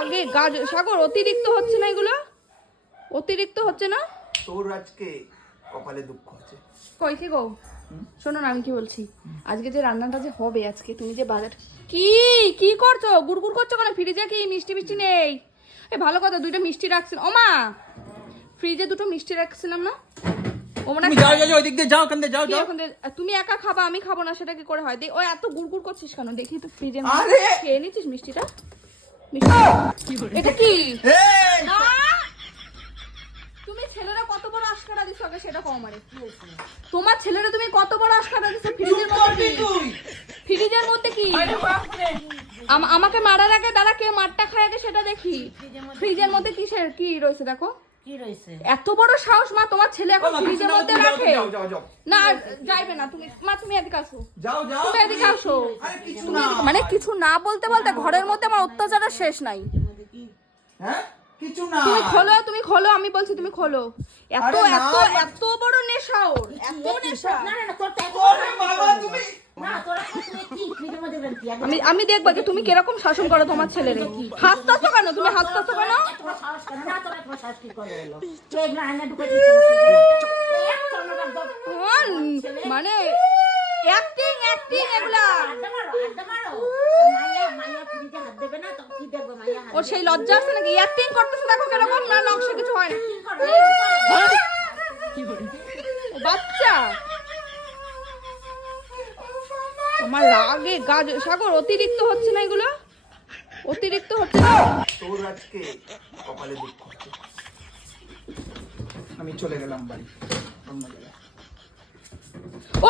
আগে গাজ সাগর অতিরিক্ত হচ্ছে না এগুলো, অতিরিক্ত হচ্ছে না? তোর আজকে কপালে দুঃখ আছে। কই কি গো, শোনো না আমি কি বলছি, আজকে যে রান্নাটা যে হবে, আজকে তুমি যে বাজার কি কি করছো, গুড়গুড় করছো কেন? ফ্রিজে কি মিষ্টি মিষ্টি নেই? এই ভালো কথা, দুইটা মিষ্টি রাখছিল ও মা, ফ্রিজে দুটো মিষ্টি রাখছিলাম না? ও মনে তুমি যাও যাও ওই দিক দিয়ে যাও, কান্দে যাও যাও। তুমি একা খাবা আমি খাবো না, সেটা কি করে হয়? ও এত গুড়গুড় করছিস কেন? দেখি তো ফ্রিজে আরে খেয়ে নিচ্ছিস মিষ্টিটা? এটা কি? না! তুমি ছেলেরা কত বড় আশকারা দিছো আগে সেটা কম মারে। তোমার ছেলেরা তুমি কত বড় আশকারা দিছো? ফ্রিজের মধ্যে কি? ফ্রিজের মধ্যে কি? আমাকে মারার আগে দাঁড়া, কে মারটা খায় আগে সেটা দেখি। ফ্রিজের মধ্যে কিসের কি রয়েছে দেখো? কি রয়েছে? এত বড় সাহস মা, তোমার ছেলে এখন ফ্রিজের মধ্যে রাখে? যাও যাও যাও। না যাইবে না তুমি, মা তুমি এদিকে আসো, যাও যাও। তুমি এদিকে আসো। আরে কিছু তুমি না। মানে কিছু না বলতে বলতে ঘরের মধ্যে আমার অত্যাচারের শেষ নাই। হ্যাঁ কিছু না। তুমি খোলো, তুমি খোলো, আমি বলছি তুমি খোলো। এত আরে না। এত এত বড় নেশা ওর, এত নেশা। না না না, তোর তো ওরে বাবা তুমি। না, তোরা কি ফ্রিজের মধ্যে দেবেন কি? আমি দেখবো যে তুমি কিরকম শাসন করো তোমার ছেলেরে। হাসতাছো কেন তুমি, হাসতাছো কেন? এত বড় সাহস কেন? না, তোরা এত বড় সাহস কি করে হলো? তুই এগুলো আয়না ঢুকেছিস মানে অ্যাক্টিং অ্যাক্টিং এগুলা। আড্ডা মারো, আড্ডা মারো। মাইয়া ফ্রিজে হাত দেবে না তো কি দেখবো? মাইয়া হাত ও সেই লজ্জা আছে নাকি? অ্যাক্টিং করতেছে দেখো কিরকম, না নকশা কিছু হয় না। ও বাচ্চা, আমার রাগে গাজ সাগর অতিরিক্ত হচ্ছে না এগুলো, অতিরিক্ত হচ্ছে না? তোর আজকে কপালে দুঃখ আছে। আমি চলে গেলাম বাড়ি অন্য জায়গায়। ও